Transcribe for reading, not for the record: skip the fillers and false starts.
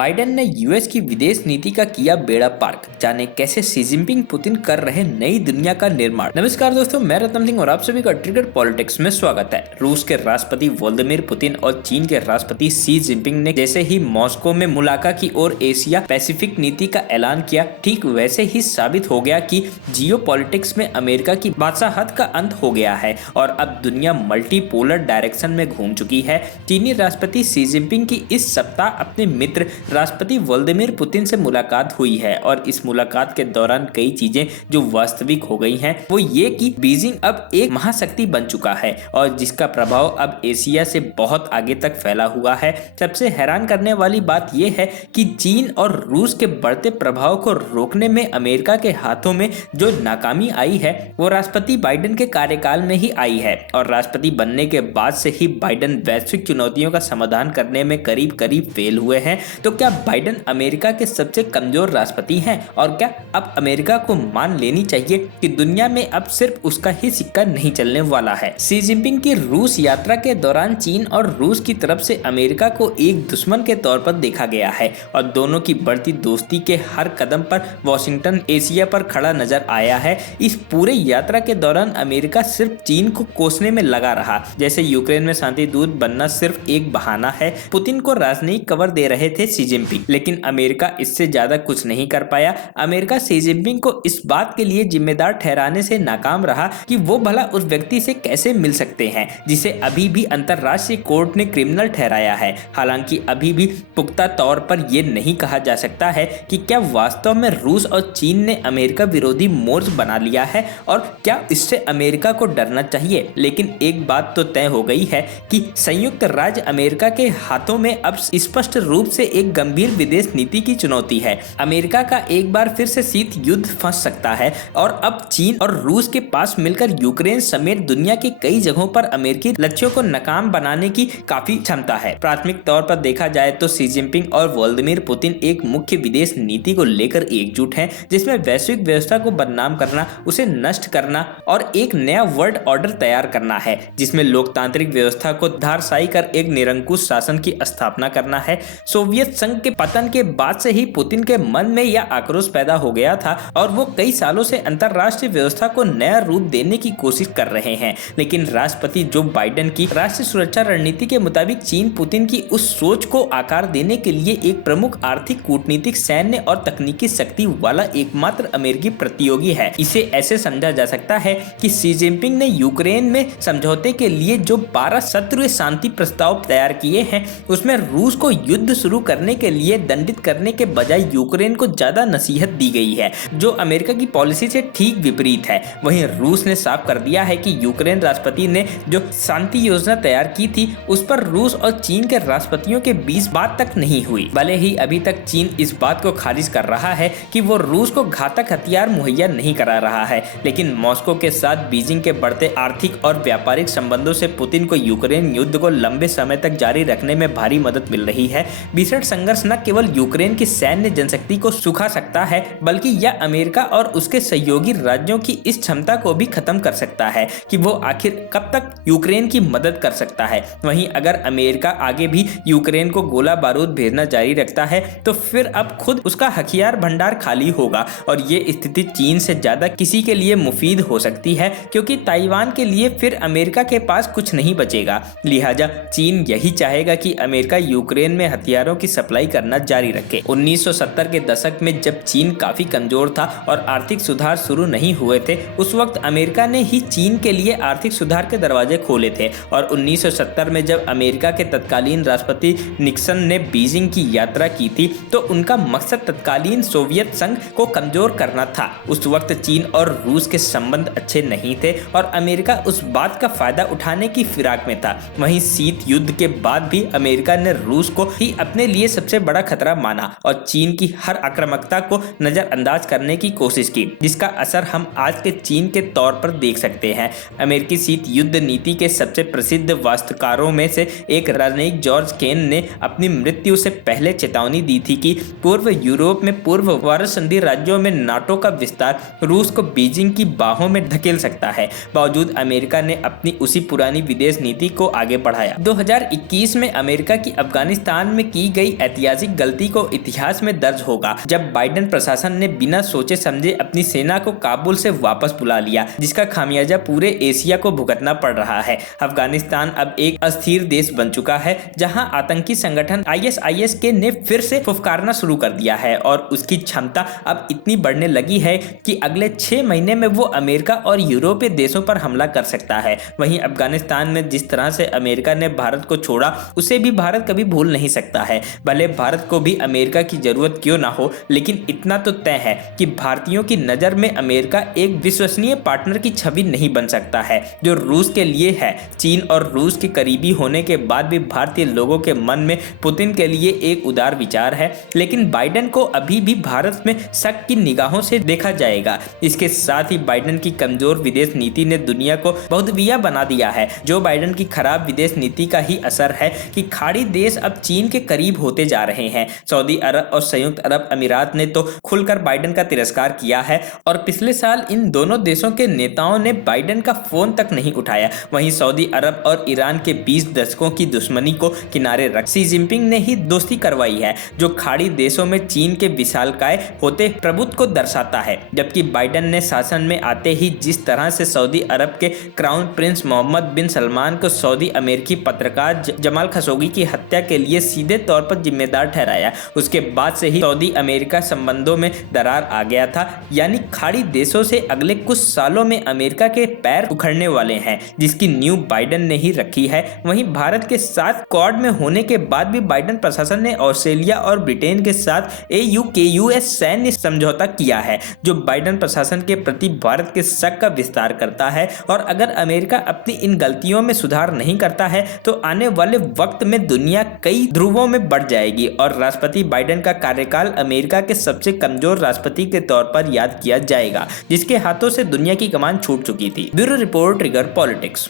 Biden ने US की विदेश नीति का किया बेड़ा पार्क। जाने कैसे शी जिनपिंग पुतिन कर रहे नई दुनिया का निर्माण। नमस्कार दोस्तों, मैं रतन सिंह और आप सभी का ट्रिगर पॉलिटिक्स में स्वागत है। रूस के राष्ट्रपति व्लादिमीर पुतिन और चीन के राष्ट्रपति शी जिनपिंग ने जैसे ही मॉस्को में मुलाकात की और एशिया पैसिफिक नीति का ऐलान किया, ठीक वैसे ही साबित हो गया कि जियोपॉलिटिक्स में अमेरिका की बादशाहत का अंत हो गया है और अब दुनिया मल्टीपोलर डायरेक्शन में घूम चुकी है। चीनी राष्ट्रपति शी जिनपिंग की इस सप्ताह अपने मित्र राष्ट्रपति व्लादिमीर पुतिन से मुलाकात हुई है और इस मुलाकात के दौरान कई चीजें जो वास्तविक हो गई हैं वो ये कि बीजिंग अब एक महाशक्ति बन चुका है और जिसका प्रभाव अब एशिया से बहुत आगे तक फैला हुआ है। सबसे हैरान करने वाली बात यह है कि चीन और रूस के बढ़ते प्रभाव को रोकने में अमेरिका के हाथों में जो नाकामी आई है वो राष्ट्रपति बाइडेन के कार्यकाल में ही आई है और राष्ट्रपति बनने के बाद से ही बाइडेन वैश्विक चुनौतियों का समाधान करने में करीब करीब फेल हुए हैं। तो क्या बाइडेन अमेरिका के सबसे कमजोर राष्ट्रपति हैं और क्या अब अमेरिका को मान लेनी चाहिए कि दुनिया में अब सिर्फ उसका ही सिक्का नहीं चलने वाला है। शी जिनपिंग की रूस यात्रा के दौरान चीन और रूस की तरफ से अमेरिका को एक दुश्मन के तौर पर देखा गया है और दोनों की बढ़ती दोस्ती के हर कदम पर वॉशिंगटन एशिया पर खड़ा नजर आया है। इस पूरे यात्रा के दौरान अमेरिका सिर्फ चीन को कोसने में लगा रहा, जैसे यूक्रेन में शांति दूत बनना सिर्फ एक बहाना है। पुतिन को राजनयिक कवर दे रहे थे शी जिनपिंग, लेकिन अमेरिका इससे ज्यादा कुछ नहीं कर पाया। अमेरिका शी जिनपिंग को इस बात के लिए जिम्मेदार ठहराने से नाकाम रहा कि वो भला उस व्यक्ति से कैसे मिल सकते हैं जिसे अभी भी अंतरराष्ट्रीय कोर्ट ने क्रिमिनल ठहराया है। हालांकि अभी भी पुख्ता तौर पर यह नहीं कहा जा सकता है कि क्या वास्तव में रूस और चीन ने अमेरिका विरोधी मोर्च बना लिया है और क्या इससे अमेरिका को डरना चाहिए। लेकिन एक बात तो तय हो गई है कि संयुक्त राज्य अमेरिका के हाथों में अब स्पष्ट रूप से एक गंभीर विदेश नीति की चुनौती है। अमेरिका का एक बार फिर से शीत युद्ध फंस सकता है और अब चीन और रूस के पास मिलकर यूक्रेन समेत दुनिया के कई जगहों पर अमेरिकी लक्ष्यों को नाकाम बनाने की काफी क्षमता है। प्राथमिक तौर पर देखा जाए तो शी जिनपिंग और व्लादिमीर पुतिन एक मुख्य विदेश नीति को लेकर एकजुट हैं, जिसमें वैश्विक व्यवस्था को बदनाम करना, उसे नष्ट करना और एक नया वर्ल्ड ऑर्डर तैयार करना है जिसमें लोकतांत्रिक व्यवस्था को धारशाई कर एक निरंकुश शासन की स्थापना करना है। सोवियत संघ के पतन के बाद से ही पुतिन के मन में यह आक्रोश पैदा हो गया था और वो कई सालों से अंतरराष्ट्रीय व्यवस्था को नया रूप देने की कोशिश कर रहे हैं। लेकिन राष्ट्रपति जो बाइडेन की राष्ट्रीय सुरक्षा रणनीति के मुताबिक चीन पुतिन की उस सोच को आकार देने के लिए एक प्रमुख आर्थिक, कूटनीतिक, सैन्य और तकनीकी शक्ति वाला एकमात्र अमेरिकी प्रतियोगी है। इसे ऐसे समझा जा सकता है कि शी जिनपिंग ने यूक्रेन में समझौते के लिए जो 12 शत्रुए शांति प्रस्ताव तैयार किए हैं उसमें रूस को युद्ध शुरू करने के लिए दंडित करने के बजाय यूक्रेन को ज्यादा नसीहत दी गई है, जो अमेरिका की पॉलिसी से ठीक विपरीत है। वहीं रूस ने साफ कर दिया है कि यूक्रेन राष्ट्रपति ने जो शांति योजना तैयार की थी उस पर रूस और चीन के राष्ट्रपतियों के बीच बात तक नहीं हुई। भले ही अभी तक चीन इस बात को खारिज कर रहा है कि वो रूस को घातक हथियार मुहैया नहीं करा रहा है, लेकिन मॉस्को के साथ बीजिंग के बढ़ते आर्थिक और व्यापारिक संबंधों से पुतिन को यूक्रेन युद्ध को लंबे समय तक जारी रखने में भारी मदद मिल रही है। भीषण संघर्ष न केवल यूक्रेन की सैन्य जनशक्ति को सुखा सकता है बल्कि यह अमेरिका और उसके सहयोगी राज्यों की इस क्षमता को भी खत्म कर सकता है कि वो आखिर कब तक यूक्रेन की मदद कर सकता है। वहीं अगर अमेरिका आगे भी यूक्रेन को गोला बारूद भेजना जारी रखता है तो फिर अब खुद उसका हथियार भंडार खाली होगा और ये स्थिति चीन से ज्यादा किसी के लिए मुफीद हो सकती है, क्योंकि ताइवान के लिए फिर अमेरिका के पास कुछ नहीं बचेगा। लिहाजा चीन यही चाहेगा कि अमेरिका यूक्रेन में हथियारों की सप्लाई करना जारी रखे। 1970 के दशक में जब चीन काफी कमजोर था और आर्थिक सुधार शुरू नहीं हुए थे, उस वक्त अमेरिका ने ही चीन के लिए आर्थिक सुधार के दरवाजे खोले थे और 1970 में जब अमेरिका के तत्कालीन राष्ट्रपति निक्सन ने बीजिंग की यात्रा की थी तो उनका मकसद तत्कालीन सोवियत संघ को कमजोर करना था। उस वक्त चीन और रूस के संबंध अच्छे नहीं थे और अमेरिका उस बात का फायदा उठाने की फिराक में था। वहीं शीत युद्ध के बाद भी अमेरिका ने रूस को ही अपने लिए सबसे बड़ा खतरा माना और चीन की हर आक्रामकता को नजरअंदाज करने की कोशिश की, जिसका असर हम आज के चीन के तौर पर देख सकते हैं। अमेरिकी शीत युद्ध नीति के सबसे प्रसिद्ध वास्तुकारों में से एक राजनयिक जॉर्ज केन ने अपनी मृत्यु से पहले चेतावनी दी थी कि पूर्व यूरोप में पूर्व वार्षिक संधि राज्यों में नाटो का विस्तार रूस को बीजिंग की बाहों में धकेल सकता है। बावजूद अमेरिका ने अपनी उसी पुरानी विदेश नीति को आगे बढ़ाया। 2021 में अमेरिका की अफगानिस्तान में की गई ऐतिहासिक गलती को इतिहास में दर्ज होगा जब बाइडेन प्रशासन ने बिना सोचे समझे अपनी सेना को काबुल से वापस बुला लिया, जिसका खामियाजा पूरे एशिया को भुगतना पड़ रहा है। अफगानिस्तान अब एक अस्थिर देश बन चुका है जहां आतंकी संगठन ISIS ने फिर से फुफकारना शुरू कर दिया है और उसकी क्षमता अब इतनी बढ़ने लगी है कि अगले 6 महीने में वो अमेरिका और यूरोपीय देशों पर हमला कर सकता है। वहीं अफगानिस्तान में जिस तरह से अमेरिका ने भारत को छोड़ा, उसे भी भारत कभी भूल नहीं सकता है। भले भारत को भी अमेरिका की जरूरत क्यों ना हो, लेकिन इतना तो तय है कि भारतीयों की नजर में अमेरिका एक विश्वसनीय पार्टनर की छवि नहीं बन सकता है, जो रूस के लिए है। चीन और रूस के करीबी होने के बाद भी भारतीय लोगों के मन में पुतिन के लिए एक उदार विचार है, लेकिन बाइडेन को अभी भी भारत में शक की निगाहों से देखा जाएगा। इसके साथ ही बाइडेन की कमजोर विदेश नीति ने दुनिया को बहुधवीय बना दिया है। जो बाइडेन की खराब विदेश नीति का ही असर है कि खाड़ी देश अब चीन के करीब होते जा रहे हैं। सऊदी अरब और संयुक्त अरब अमीरात ने तो खुलकर बाइडेन का तिरस्कार किया है और पिछले साल इन दोनों देशों के नेताओं ने बाइडेन का फोन तक नहीं उठाया। वहीं सऊदी अरब और ईरान के 20 दशकों की दुश्मनी को किनारे रख शी जिनपिंग ने ही दोस्ती करवाई है, जो खाड़ी देशों में चीन के विशालकाय होते प्रभुत्व को दर्शाता है। जबकि बाइडेन ने शासन में आते ही जिस तरह से सऊदी अरब के क्राउन प्रिंस मोहम्मद बिन सलमान को सऊदी अमेरिकी पत्रकार जमाल खशोगी की हत्या के लिए सीधे तौर पर जिम्मेदार ठहराया, उसके बाद से ही सऊदी अमेरिका संबंधों में दरार आ गया था। यानी खाड़ी देशों से अगले कुछ सालों में अमेरिका के पैर उखड़ने वाले हैं, जिसकी नींव बाइडेन ने ही रखी है। वहीं भारत के साथ क्वाड में होने के बाद भी बाइडेन प्रशासन ने ऑस्ट्रेलिया और ब्रिटेन के साथ AUKUS सैन्य समझौता किया है, जो बाइडेन प्रशासन के प्रति भारत के शक का विस्तार करता है। और अगर अमेरिका अपनी इन गलतियों में सुधार नहीं करता है तो आने वाले वक्त में दुनिया कई ध्रुवों में बढ़ जाएगी और राष्ट्रपति बाइडेन का कार्यकाल अमेरिका के सबसे कमजोर राष्ट्रपति के तौर पर याद किया जाएगा, जिसके हाथों से दुनिया की कमान छूट चुकी थी। Bureau report, trigger politics.